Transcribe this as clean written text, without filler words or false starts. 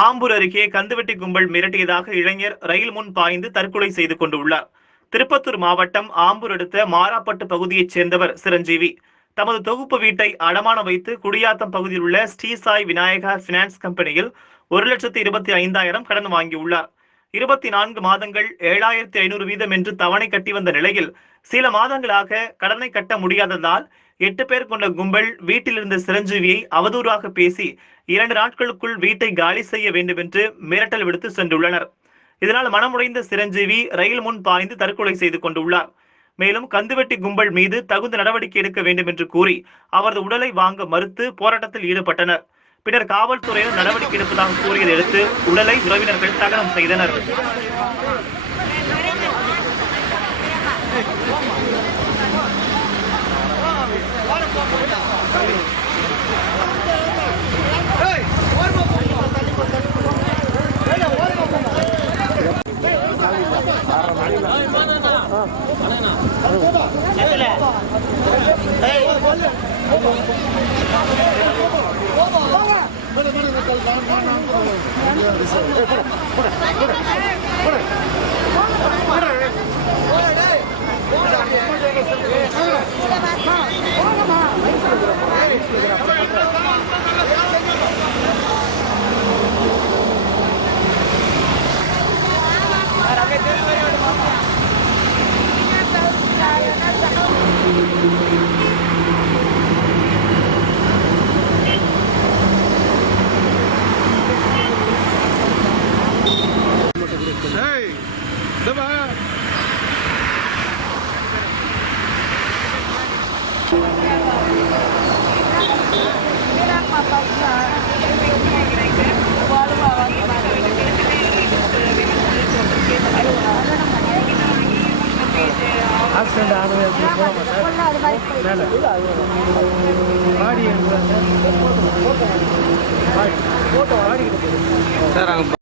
ஆம்பூர் அருகே கந்துவட்டி கும்பல் மிரட்டியதாக இளைஞர் ரயில் முன் பாய்ந்து தற்கொலை செய்து கொண்டுள்ளார். திருப்பத்தூர் மாவட்டம் ஆம்பூர் அடுத்த மாராப்பட்டு பகுதியைச் சேர்ந்தவர் சிரஞ்சீவி. தமது தொகுப்பு வீட்டை அடமானம் வைத்து குடியாத்தம் பகுதியில் உள்ள ஸ்ரீசாய் விநாயகா பினான்ஸ் கம்பெனியில் 1,25,000 கடன் வாங்கியுள்ளார். 24 மாதங்கள் 7,500 வீதம் என்று தவணை கட்டி வந்த நிலையில் சில மாதங்களாக கடனை கட்ட முடியாததால் 8 பேர் கொண்ட கும்பல் வீட்டில் இருந்த சிரஞ்சீவியை அவதூறாக பேசி 2 நாட்களுக்குள் வீட்டை காலி செய்ய வேண்டும் என்று மிரட்டல் விடுத்து சென்றுள்ளனர். இதனால் மனமுடைந்த சிரஞ்சீவி ரயில் முன் பாய்ந்து தற்கொலை செய்து கொண்டுள்ளார். மேலும் கந்துவட்டி கும்பல் மீது தகுந்த நடவடிக்கை எடுக்க வேண்டும் என்று கூறி அவரது உடலை வாங்க மறுத்து போராட்டத்தில் ஈடுபட்டனர். பின்னர் காவல்துறையினர் நடவடிக்கை எடுப்பதாக கூறியதை அடுத்து உடலை உறவினர்கள் தகனம் செய்தனர். ஆக்சிடென்ட் ஆனது சார்.